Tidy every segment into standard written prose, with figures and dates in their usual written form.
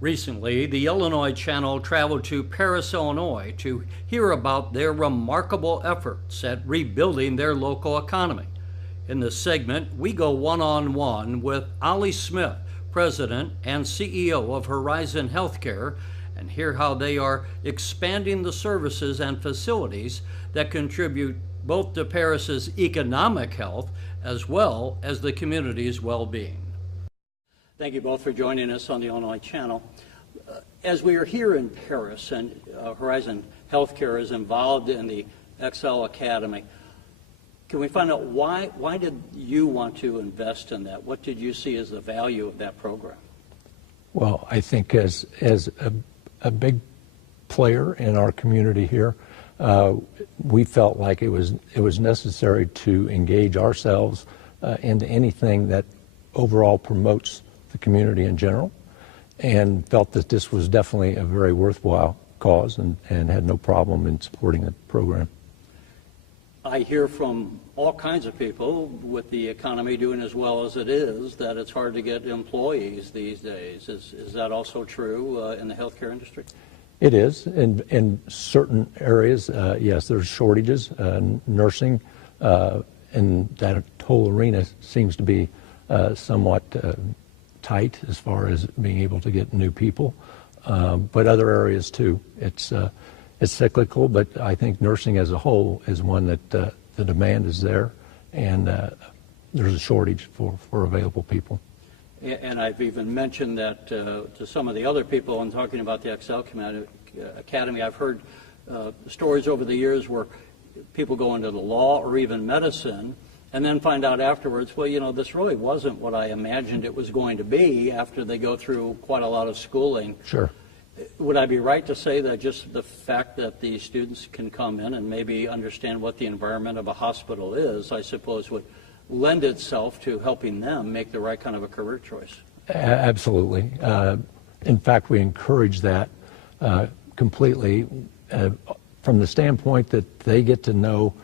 Recently, the Illinois Channel traveled to Paris, Illinois to hear about their remarkable efforts at rebuilding their local economy. In this segment, we go one-on-one with Ollie Smith, President and CEO of Horizon Healthcare, and hear how they are expanding the services and facilities that contribute both to Paris's economic health as well as the community's well-being. Thank you both for joining us on the Illinois Channel. As we are here in Paris and Horizon Healthcare is involved in the Excel Academy, can we find out why did you want to invest in that? What did you see as the value of that program? Well, I think as a big player in our community here, we felt like it was necessary to engage ourselves into anything that overall promotes the community in general, and felt that this was definitely a very worthwhile cause and had no problem in supporting the program. I hear from all kinds of people, with the economy doing as well as it is, that it's hard to get employees these days. Is that also true in the healthcare industry? It is. In certain areas, yes, there's shortages. Nursing and that whole arena seems to be somewhat tight as far as being able to get new people. But other areas too. It's cyclical, but I think nursing as a whole is one that the demand is there, and there's a shortage for available people. And I've even mentioned that to some of the other people in talking about the Excel Academy. I've heard stories over the years where people go into the law or even medicine and then find out afterwards, well, you know, this really wasn't what I imagined it was going to be after they go through quite a lot of schooling. Sure. Would I be right to say that just the fact that the students can come in and maybe understand what the environment of a hospital is, I suppose, would lend itself to helping them make the right kind of a career choice? Absolutely. In fact, we encourage that completely from the standpoint that they get to know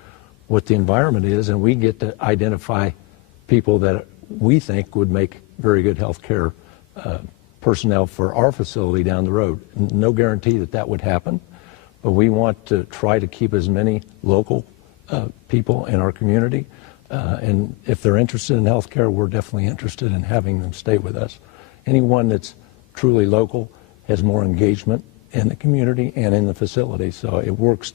what the environment is, and we get to identify people that we think would make very good healthcare personnel for our facility down the road. No guarantee that that would happen, but we want to try to keep as many local people in our community. And if they're interested in healthcare, we're definitely interested in having them stay with us. Anyone that's truly local has more engagement in the community and in the facility, so it works,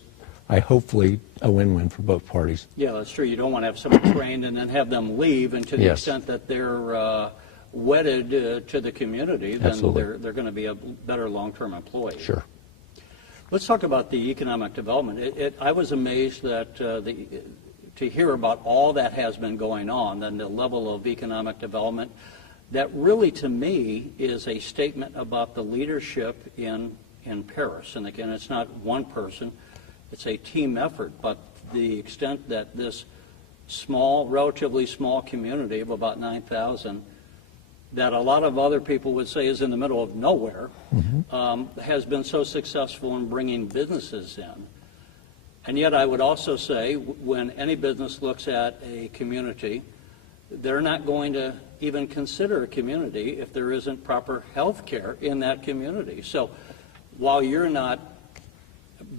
hopefully, a win-win for both parties. Yeah, that's true. You don't want to have someone trained and then have them leave, and to the extent that they're wedded to the community, then they're going to be a better long-term employee. Sure. Let's talk about the economic development. I was amazed that to hear about all that has been going on and the level of economic development. That really, to me, is a statement about the leadership in Paris. And again, it's not one person, it's a team effort, but the extent that this small, relatively small community of about 9,000 that a lot of other people would say is in the middle of nowhere, has been so successful in bringing businesses in. And yet I would also say when any business looks at a community, they're not going to even consider a community if there isn't proper health care in that community. So while you're not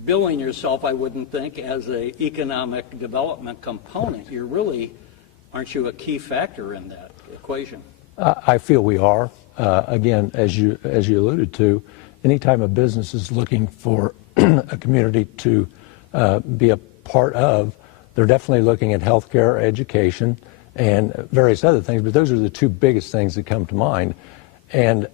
billing yourself, I wouldn't think, as an economic development component, you're really, aren't you a key factor in that equation? I feel we are. Again, as you alluded to, anytime a business is looking for a community to be a part of, they're definitely looking at healthcare, education, and various other things, but those are the two biggest things that come to mind. And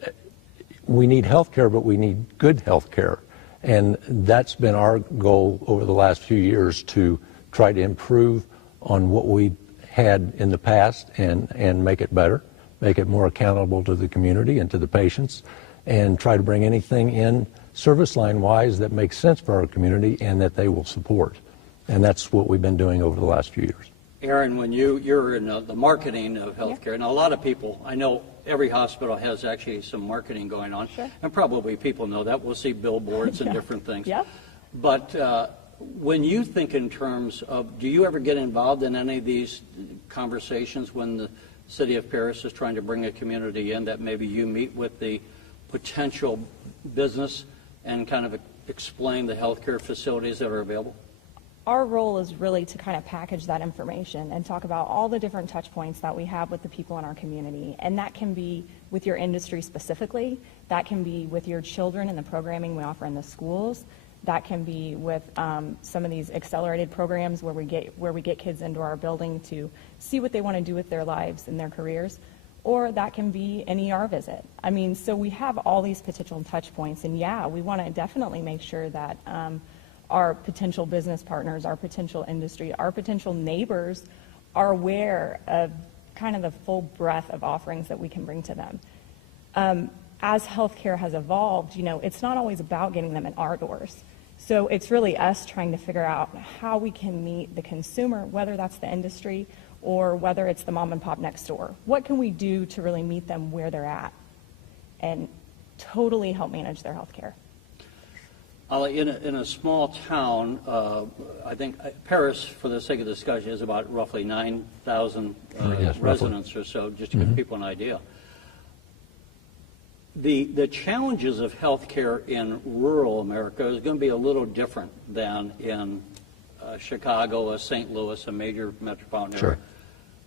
we need healthcare, but we need good healthcare. And that's been our goal over the last few years, to try to improve on what we had in the past and make it better, make it more accountable to the community and to the patients, and try to bring anything in service line wise that makes sense for our community and that they will support. And that's what we've been doing over the last few years. Erin, when you're in the marketing of healthcare, and a lot of people, I know every hospital has actually some marketing going on, and probably people know that. We'll see billboards and different things. But when you think in terms of, do you ever get involved in any of these conversations when the city of Paris is trying to bring a community in that maybe you meet with the potential business and kind of explain the healthcare facilities that are available? Our role is really to kind of package that information and talk about all the different touch points that we have with the people in our community. And that can be with your industry specifically, that can be with your children and the programming we offer in the schools, that can be with some of these accelerated programs where we get kids into our building to see what they want to do with their lives and their careers, or that can be an ER visit. I mean, so we have all these potential touch points, and yeah, we want to definitely make sure that our potential business partners, our potential industry, our potential neighbors are aware of kind of the full breadth of offerings that we can bring to them. As healthcare has evolved, it's not always about getting them in our doors. So it's really us trying to figure out how we can meet the consumer, whether that's the industry or whether it's the mom and pop next door. What can we do to really meet them where they're at and totally help manage their healthcare? Ollie, in a small town, I think Paris, for the sake of discussion, is about roughly 9,000 residents or so, just to give people an idea. The challenges of healthcare in rural America is going to be a little different than in Chicago, or St. Louis, a major metropolitan area.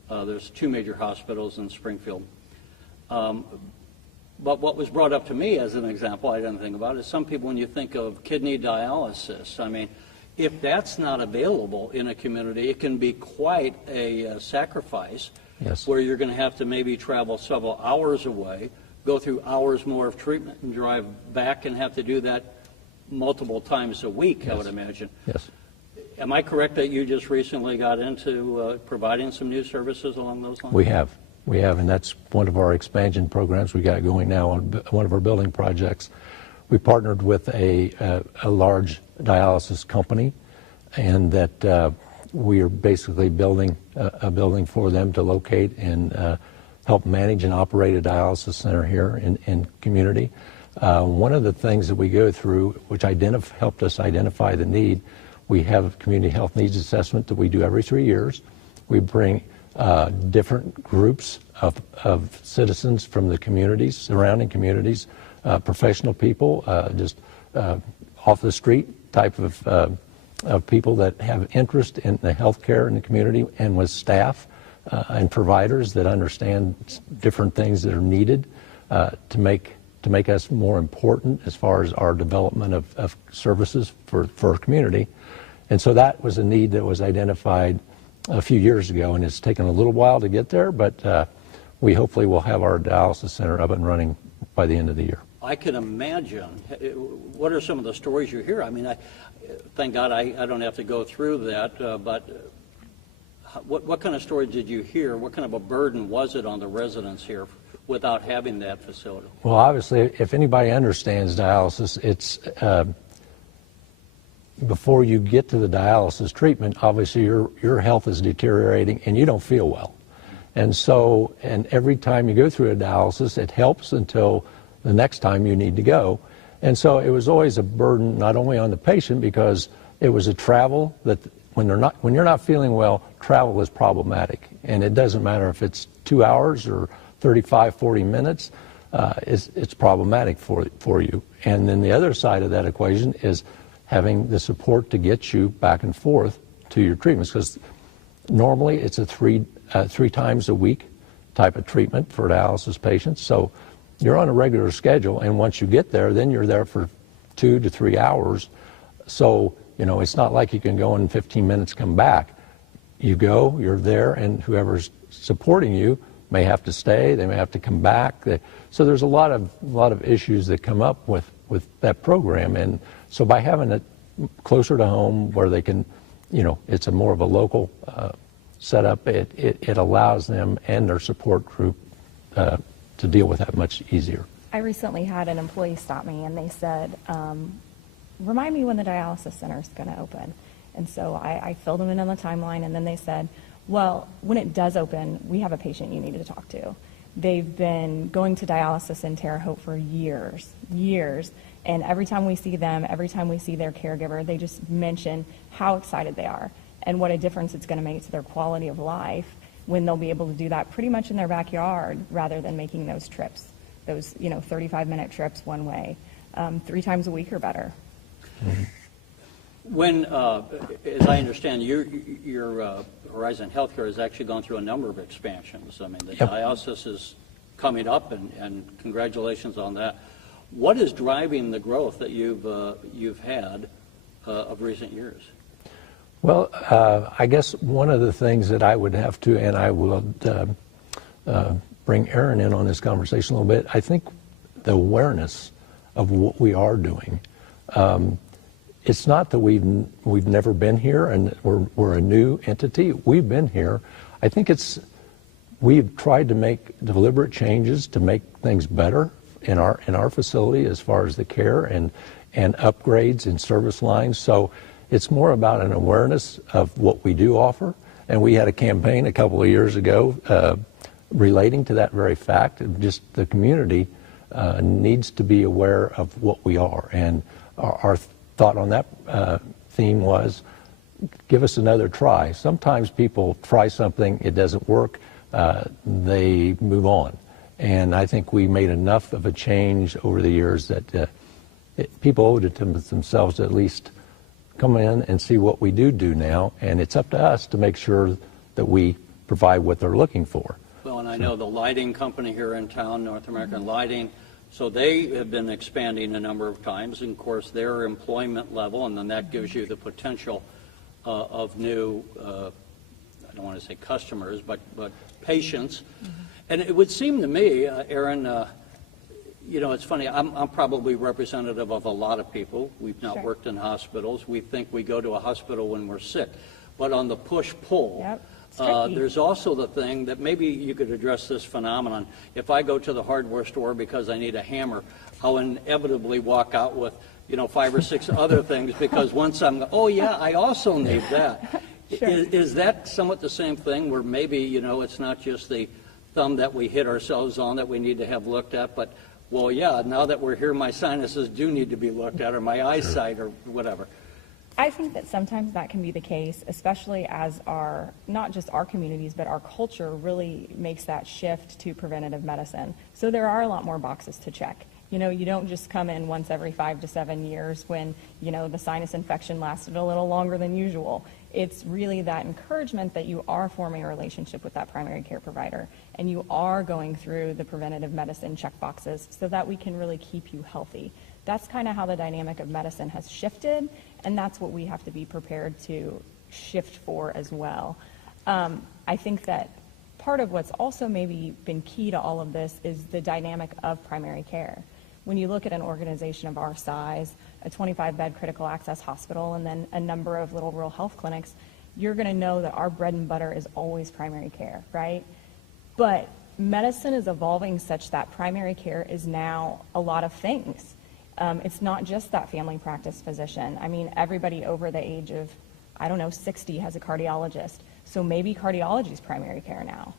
Sure. There's 2 major hospitals in Springfield. But what was brought up to me as an example, I didn't think about, is some people, when you think of kidney dialysis, I mean, if that's not available in a community, it can be quite a sacrifice. Yes. Where you're going to have to maybe travel several hours away, go through hours more of treatment, and drive back and have to do that multiple times a week, yes. I would imagine. Yes. Am I correct that you just recently got into providing some new services along those lines? We have, and that's one of our expansion programs we got going now on one of our building projects. We partnered with a large dialysis company, and that we are basically building a building for them to locate and help manage and operate a dialysis center here in community. One of the things that we go through, which helped us identify the need, we have a community health needs assessment that we do every 3 years. We bring different groups of citizens from the communities, surrounding communities, professional people, just off the street type of people that have interest in the healthcare in the community, and with staff and providers that understand different things that are needed to make us more important as far as our development of services for our community. And so that was a need that was identified a few years ago, and it's taken a little while to get there, but we hopefully will have our dialysis center up and running by the end of the year. I can imagine. What are some of the stories you hear? I mean, thank God I don't have to go through that, but what kind of stories did you hear? What kind of a burden was it on the residents here without having that facility? Well, obviously, if anybody understands dialysis, it's before you get to the dialysis treatment, obviously your health is deteriorating and you don't feel well. And so, and every time you go through a dialysis, it helps until the next time you need to go. And so it was always a burden, not only on the patient, because it was a travel that when you're not feeling well, travel is problematic. And it doesn't matter if it's 2 hours or 35, 40 minutes, it's problematic for you. And then the other side of that equation is having the support to get you back and forth to your treatments, because normally it's a three times a week type of treatment for dialysis patients. So you're on a regular schedule, and once you get there, then you're there for 2 to 3 hours. So, it's not like you can go in 15 minutes, come back. You go, you're there, and whoever's supporting you may have to stay, they may have to come back. So there's a lot of issues that come up with that program. And so by having it closer to home where they can, it's a more of a local setup, it allows them and their support group to deal with that much easier. I recently had an employee stop me and they said, remind me when the dialysis center is going to open. And so I filled them in on the timeline, and then they said, well, when it does open, we have a patient you need to talk to. They've been going to dialysis in Terre Haute for years, and every time we see them, every time we see their caregiver, they just mention how excited they are and what a difference it's going to make to their quality of life when they'll be able to do that pretty much in their backyard rather than making those trips those, 35-minute trips one way, 3 times a week or better. When, as I understand, your Horizon Healthcare has actually gone through a number of expansions. I mean, the diocese is coming up, and congratulations on that. What is driving the growth that you've had of recent years? Well, I guess one of the things that I would have to, and I will bring Erin in on this conversation a little bit, I think the awareness of what we are doing. It's not that we've never been here and we're a new entity. We've been here. I think we've tried to make deliberate changes to make things better in our facility as far as the care and upgrades in service lines. So it's more about an awareness of what we do offer. And we had a campaign a couple of years ago relating to that very fact. Just the community needs to be aware of what we are. And our thought on that theme was, give us another try. Sometimes people try something, it doesn't work, they move on. And I think we made enough of a change over the years that people owed it to themselves to at least come in and see what we do now. And it's up to us to make sure that we provide what they're looking for. Well, and I know the lighting company here in town, North American Lighting, so they have been expanding a number of times, and of course their employment level, and then that gives you the potential of new, I don't want to say customers, but patients. And it would seem to me, Erin, it's funny, I'm probably representative of a lot of people. We've not worked in hospitals. We think we go to a hospital when we're sick. But on the push-pull, there's also the thing that maybe you could address this phenomenon. If I go to the hardware store because I need a hammer, I'll inevitably walk out with, 5 or 6 other things, because once I also need that. Is that somewhat the same thing, where maybe, it's not just the thumb that we hit ourselves on that we need to have looked at, but, now that we're here, my sinuses do need to be looked at, or my eyesight, or whatever. I think that sometimes that can be the case, especially as not just our communities, but our culture really makes that shift to preventative medicine. So there are a lot more boxes to check. You don't just come in once every 5 to 7 years when, the sinus infection lasted a little longer than usual. It's really that encouragement that you are forming a relationship with that primary care provider, and you are going through the preventative medicine check boxes so that we can really keep you healthy. That's kind of how the dynamic of medicine has shifted, and that's what we have to be prepared to shift for as well. I think that part of what's also maybe been key to all of this is the dynamic of primary care. When you look at an organization of our size, a 25-bed critical access hospital, and then a number of little rural health clinics, you're going to know that our bread and butter is always primary care, right? But medicine is evolving such that primary care is now a lot of things. It's not just that family practice physician. I mean, everybody over the age of, 60 has a cardiologist. So maybe cardiology is primary care now.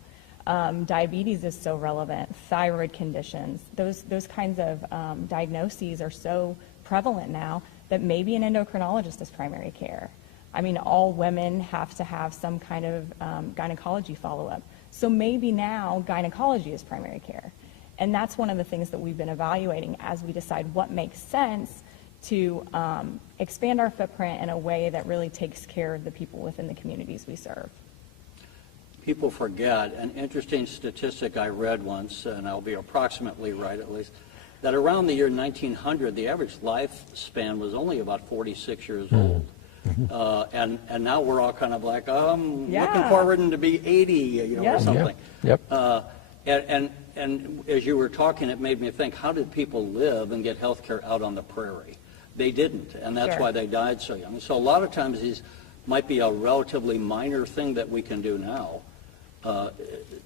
Diabetes is so relevant, thyroid conditions, those kinds of diagnoses are so prevalent now that maybe an endocrinologist is primary care. I mean, all women have to have some kind of gynecology follow-up. So maybe now gynecology is primary care. And that's one of the things that we've been evaluating as we decide what makes sense to expand our footprint in a way that really takes care of the people within the communities we serve. People forget, an interesting statistic I read once, and I'll be approximately right at least, that around the year 1900, the average lifespan was only about 46 years old. And now we're all kind of like, looking forward to be 80, or something. And as you were talking, it made me think, how did people live and get health care out on the prairie? They didn't, and that's why they died so young. So a lot of times these might be a relatively minor thing that we can do now.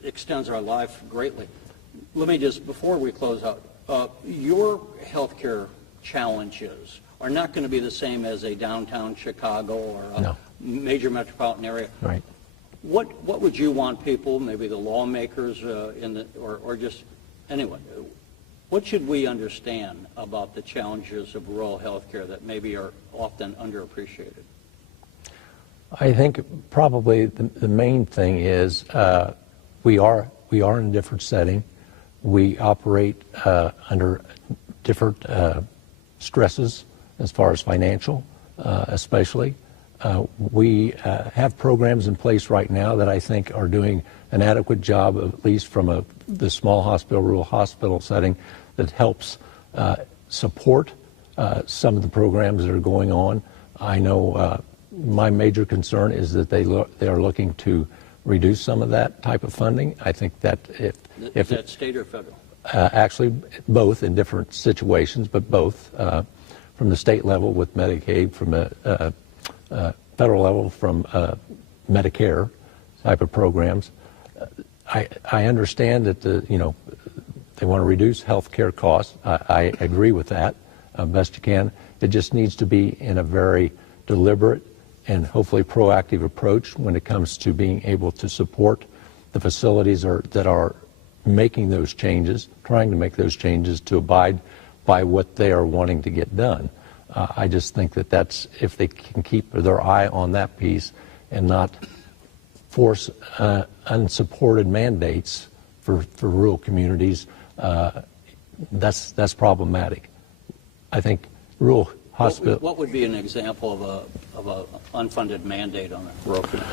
Extends our life greatly. Let me just, before we close out, your healthcare challenges are not going to be the same as a downtown Chicago or a major metropolitan area. Right. What would you want people, maybe the lawmakers or just anyone, what should we understand about the challenges of rural healthcare that maybe are often underappreciated? I think probably the main thing is we are in a different setting. We operate under different stresses as far as financial, especially. We have programs in place right now that I think are doing an adequate job, at least from the small hospital, rural hospital setting, that helps support some of the programs that are going on. I know my major concern is that they are looking to reduce some of that type of funding. I think that Is that state or federal? Actually, both in different situations, but both from the state level with Medicaid, from the federal level from Medicare type of programs. I understand that they want to reduce health care costs. I agree with that best you can. It just needs to be in a very deliberate and hopefully proactive approach when it comes to being able to support the facilities that are making those changes, trying to make those changes to abide by what they are wanting to get done. I just think that's if they can keep their eye on that piece and not force unsupported mandates for rural communities, that's problematic. I think rural hospital. What would be an example of a unfunded mandate on a rural community?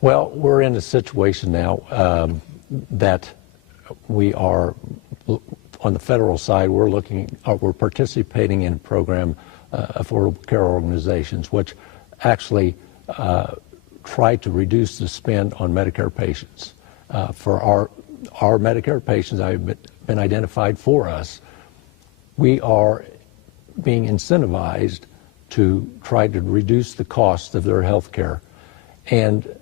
Well, we're in a situation now that we are on the federal side. We're participating in a program, Affordable Care Organizations, which actually try to reduce the spend on Medicare patients. For our Medicare patients that have been identified for us, we are being incentivized to try to reduce the cost of their health care, and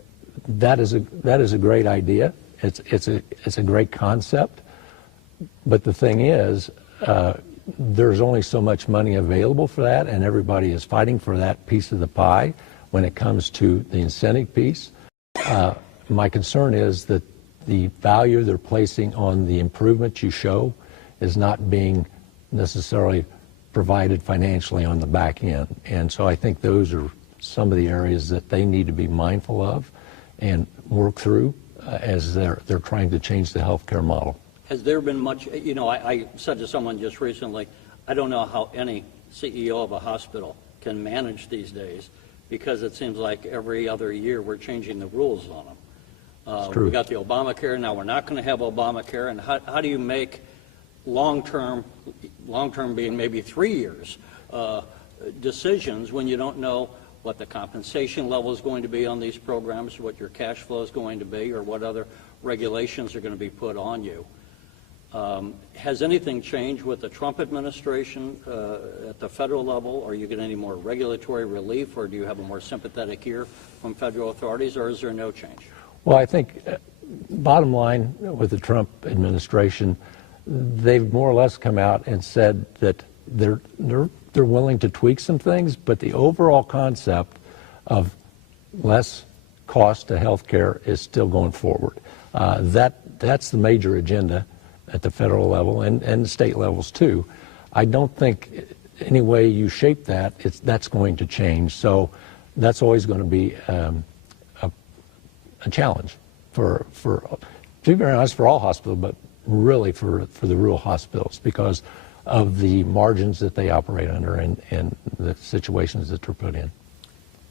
that is a great idea. It's a great concept, but the thing is, there's only so much money available for that, and everybody is fighting for that piece of the pie when it comes to the incentive piece. My concern is that the value they're placing on the improvement you show is not being necessarily provided financially on the back end. And so I think those are some of the areas that they need to be mindful of and work through as they're trying to change the healthcare model. Has there been much, I said to someone just recently, I don't know how any CEO of a hospital can manage these days, because it seems like every other year we're changing the rules on them. We got the Obamacare, now we're not going to have Obamacare, and how do you make long-term being maybe 3 years, decisions when you don't know what the compensation level is going to be on these programs, what your cash flow is going to be, or what other regulations are going to be put on you. Has anything changed with the Trump administration at the federal level? Are you getting any more regulatory relief, or do you have a more sympathetic ear from federal authorities, or is there no change? Well, I think bottom line with the Trump administration, they've more or less come out and said that they're willing to tweak some things, but the overall concept of less cost to health care is still going forward. That's the major agenda at the federal level and the state levels too. I don't think any way you shape that's going to change. So that's always going to be a challenge to be very honest, for all hospitals, but really for the rural hospitals, because of the margins that they operate under and the situations that they're put in.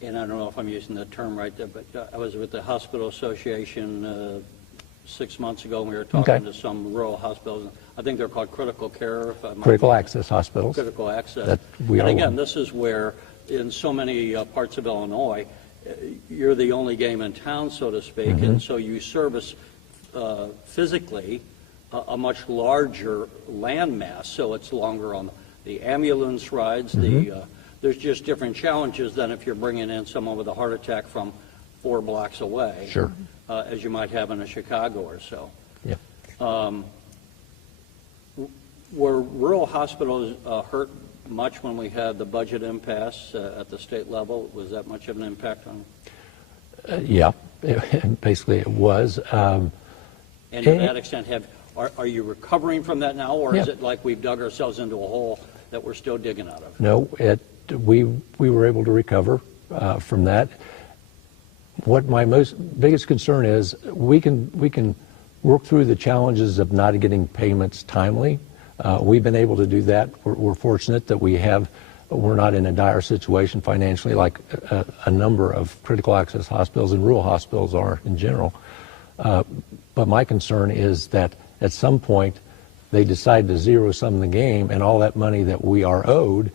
And I don't know if I'm using the term right there, but I was with the Hospital Association 6 months ago, and we were talking to some rural hospitals. I think they're called critical care. Critical access hospitals. Critical access. And again, this is where, in so many parts of Illinois, you're the only game in town, so to speak, and so you service physically a much larger landmass, so it's longer on the ambulance rides. There's just different challenges than if you're bringing in someone with a heart attack from 4 blocks away, sure, as you might have in a Chicago or so. Yeah. Were rural hospitals hurt much when we had the budget impasse at the state level? Was that much of an impact on them? Yeah, basically it was. And to that extent, are you recovering from that now, or is it like we've dug ourselves into a hole that we're still digging out of? No, we were able to recover from that. What my biggest concern is, we can work through the challenges of not getting payments timely. We've been able to do that. We're fortunate that we're not in a dire situation financially like a number of critical access hospitals and rural hospitals are in general. But my concern is that at some point they decide to zero-sum the game, and all that money that we are owed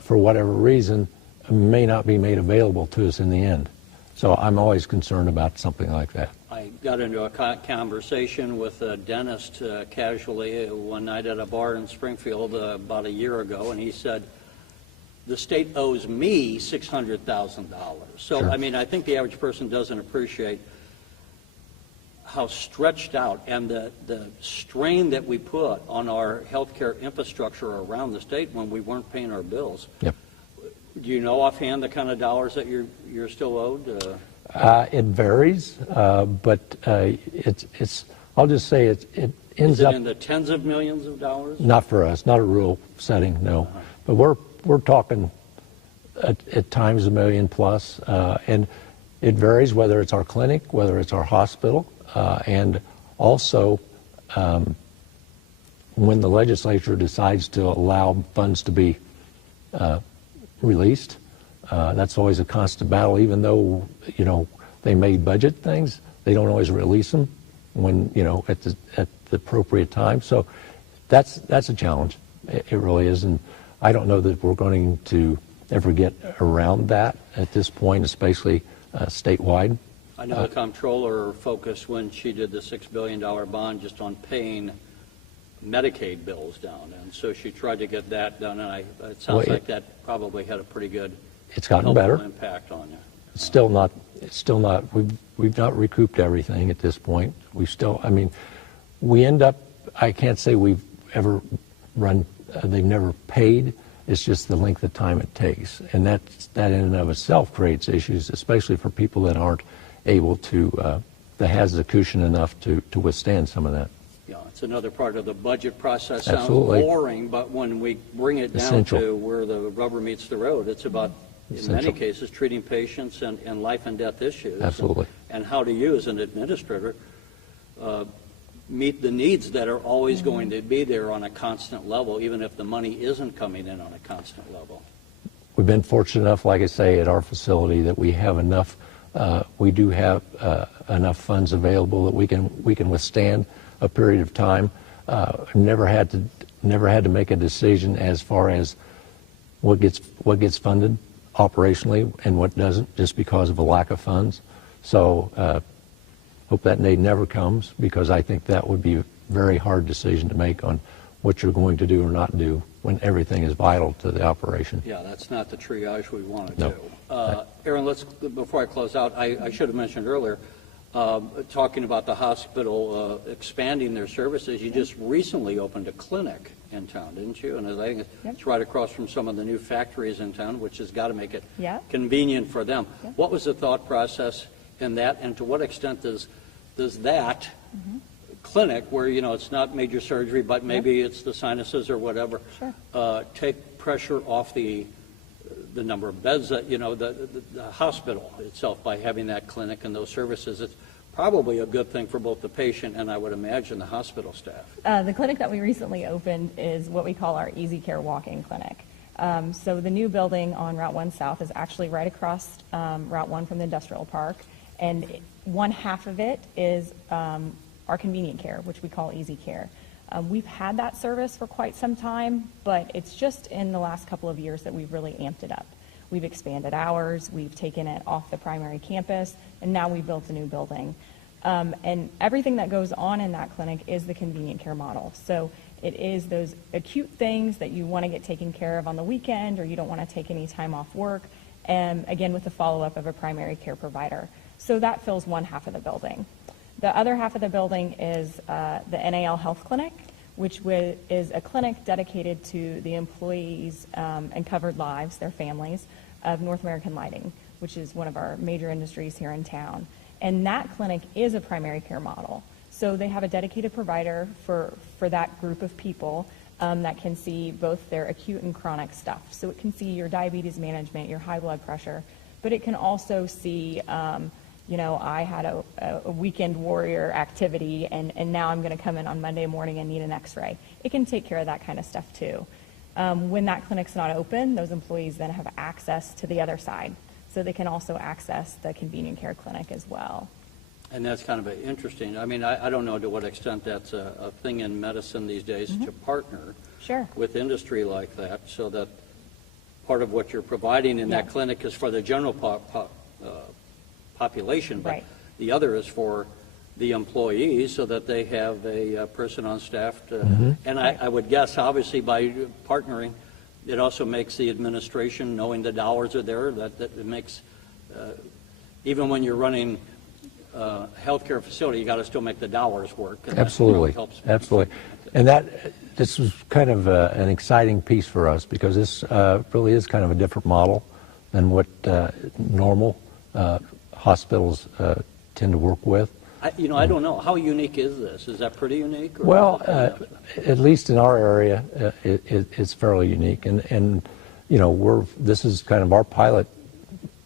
for whatever reason may not be made available to us in the end. So I'm always concerned about something like that. I got into a conversation with a dentist casually one night at a bar in Springfield about a year ago, and he said, the state owes me $600,000. So, Sure. I mean, I think the average person doesn't appreciate how stretched out and the strain that we put on our healthcare infrastructure around the state when we weren't paying our bills. Yep. Do you know offhand the kind of dollars that you're still owed? It varies, but it's. I'll just say it ends Is it up in the tens of millions of dollars? not for us, not a rural setting, no. But we're talking at times $1 million plus, and it varies whether it's our clinic, whether it's our hospital, and also when the legislature decides to allow funds to be released. That's always a constant battle, even though, they may budget things, they don't always release them when, at the appropriate time. So that's a challenge. It really is. And I don't know that we're going to ever get around that at this point, especially statewide. I know the comptroller focused when she did the $6 billion bond just on paying Medicaid bills down, and so she tried to get that done, and it sounds like that probably had a pretty good It's gotten better. impact on you. It's still not. We've not recouped everything at this point. We end up. I can't say we've ever run. They've never paid. It's just the length of time it takes, and that in and of itself creates issues, especially for people that aren't able to, that has the cushion enough to withstand some of that. Yeah, it's another part of the budget process. Absolutely. Sounds boring, but when we bring it down Essential. to where the rubber meets the road, it's about, in many Essential. cases, treating patients and life and death issues. Absolutely. And how do you, as an administrator, meet the needs that are always going to be there on a constant level, even if the money isn't coming in on a constant level? We've been fortunate enough, like I say, at our facility that we have enough. We do have enough funds available that we can withstand a period of time. Never had to make a decision as far as what gets funded operationally and what doesn't, just because of a lack of funds. So hope that day never comes, because I think that would be a very hard decision to make on what you're going to do or not do when everything is vital to the operation. Yeah, that's not the triage we want to No. do. Erin, before I close out, I should have mentioned earlier, talking about the hospital expanding their services, you just recently opened a clinic in town, didn't you? And I think it's right across from some of the new factories in town, which has got to make it convenient for them. Yeah. What was the thought process in that, and to what extent does that clinic, where it's not major surgery, but maybe it's the sinuses or whatever, take pressure off the number of beds that the hospital itself by having that clinic and those services? It's probably a good thing for both the patient and, I would imagine, the hospital staff. The clinic that we recently opened is what we call our Easy Care walk-in clinic. So the new building on Route 1 South is actually right across Route 1 from the industrial park, and one half of it is our convenient care, which we call Easy Care. We've had that service for quite some time, but it's just in the last couple of years that we've really amped it up. We've expanded hours, we've taken it off the primary campus, and now we've built a new building. And everything that goes on in that clinic is the convenient care model. So it is those acute things that you want to get taken care of on the weekend, or you don't want to take any time off work, and again with the follow-up of a primary care provider. So that fills one half of the building. The other half of the building is the NAL Health Clinic, which is a clinic dedicated to the employees and covered lives, their families, of North American Lighting, which is one of our major industries here in town. And that clinic is a primary care model. So they have a dedicated provider for that group of people that can see both their acute and chronic stuff. So it can see your diabetes management, your high blood pressure, but it can also see I had a weekend warrior activity and now I'm going to come in on Monday morning and need an x-ray. It can take care of that kind of stuff too. When that clinic's not open, those employees then have access to the other side. So they can also access the convenient care clinic as well. And that's kind of interesting. I mean, I don't know to what extent that's a thing in medicine these days to partner Sure. with industry like that, so that part of what you're providing in that clinic is for the general population, but Right. the other is for the employees so that they have a person on staff to, and I would guess, obviously, by partnering, it also makes the administration, knowing the dollars are there, that it makes, even when you're running a healthcare facility, you got to still make the dollars work. And Absolutely, that helps. absolutely. And this was kind of an exciting piece for us because this really is kind of a different model than what normal hospitals tend to work with. I don't know. How unique is this? Is that pretty unique? Or Well, at least in our area, it's fairly unique. And this is kind of our pilot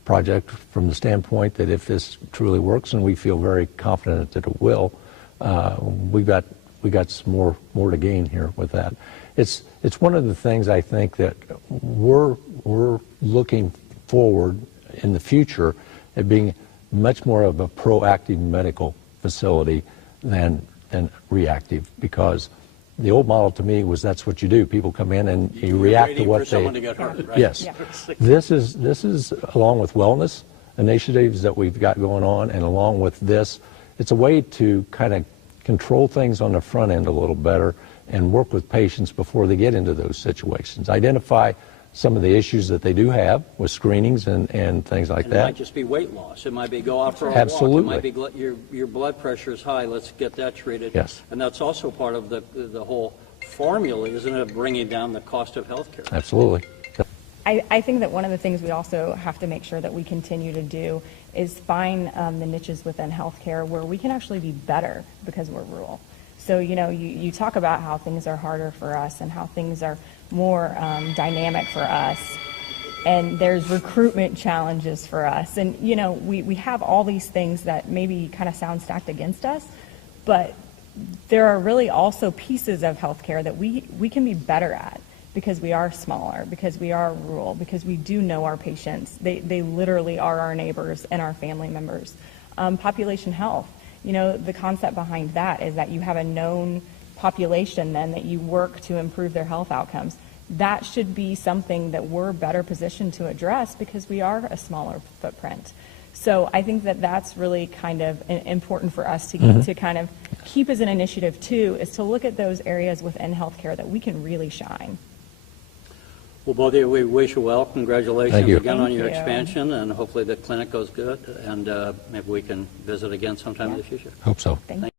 project from the standpoint that if this truly works, and we feel very confident that it will, we got some more to gain here with that. It's one of the things I think that we're looking forward in the future at being much more of a proactive medical facility than reactive, because the old model to me was that's what you do. People come in and you react to what someone to get hurt, right? Yes. Yeah. This is along with wellness initiatives that we've got going on, and along with this, it's a way to kind of control things on the front end a little better and work with patients before they get into those situations. Identify some of the issues that they do have with screenings and things like And that. it might just be weight loss. It might be go out for a Absolutely. walk. It might be your blood pressure is high. Let's get that treated. Yes. And that's also part of the whole formula, isn't it, of bringing down the cost of healthcare? Absolutely. I think that one of the things we also have to make sure that we continue to do is find the niches within healthcare where we can actually be better because we're rural. So, you talk about how things are harder for us and how things are more dynamic for us. And there's recruitment challenges for us. And, we have all these things that maybe kind of sound stacked against us, but there are really also pieces of healthcare that we can be better at because we are smaller, because we are rural, because we do know our patients. They literally are our neighbors and our family members. Population health. The concept behind that is that you have a known population then that you work to improve their health outcomes. That should be something that we're better positioned to address because we are a smaller footprint. So I think that that's really kind of important for us to kind of keep as an initiative too, is to look at those areas within healthcare that we can really shine. Well, both of you, we wish you well. Congratulations Thank you. again on Thank your you. expansion, and hopefully the clinic goes good, and maybe we can visit again sometime in the future. Hope so. Thank you.